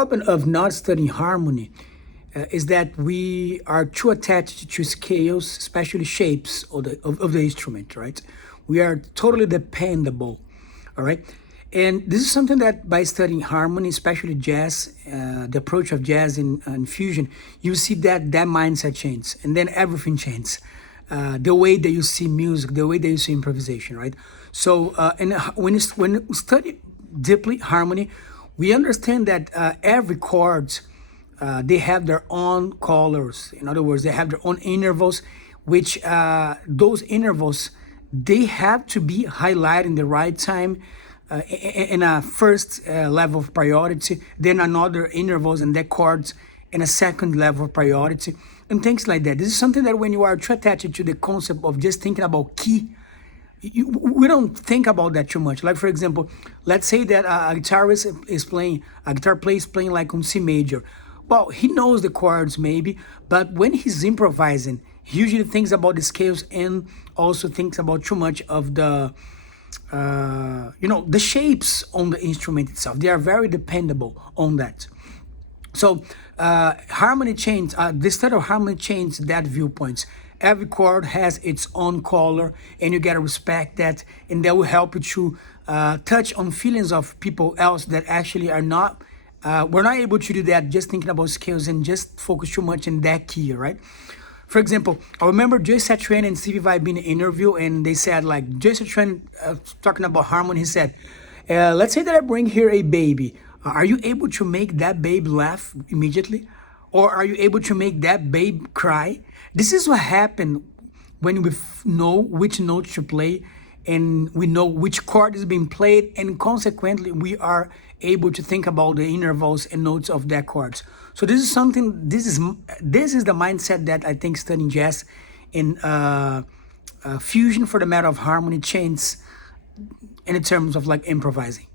problem of not studying harmony is that we are too attached to scales, especially shapes of the instrument, right? We are totally dependable, all right? And this is something that by studying harmony, especially jazz, the approach of jazz and fusion, you see that mindset change, and then everything changes. The way that you see music, the way that you see improvisation, right? So, and when you study deeply harmony, we understand that every chord they have their own colors. In other words, they have their own intervals, which those intervals they have to be highlighted in the right time in a first level of priority, then another intervals and the chords in a second level of priority, and things like that. This is something that when you are too attached to the concept of just thinking about key, we don't think about that too much. Like for example, let's say that a guitarist is playing, a guitar player is playing like on C major. Well, he knows the chords maybe, but when he's improvising, he usually thinks about the scales and also thinks about too much of the the shapes on the instrument itself. They are very dependable on that. So harmony change, the study of harmony change that viewpoints. Every chord has its own color, and you gotta respect that, and that will help you to touch on feelings of people else that actually are not. We're not able to do that just thinking about scales and just focus too much in that key, right? For example, I remember Joe Satriani and Stevie Vai being in an interview, and they said like Joe Satriani talking about harmony. He said, "Let's say that I bring here a baby. Are you able to make that babe laugh immediately, or are you able to make that babe cry?" This is what happened when we know which notes to play, and we know which chord is being played, and consequently we are able to think about the intervals and notes of that chords. So this is something. This is the mindset that I think studying jazz and fusion, for the matter of harmony, change in terms of like improvising.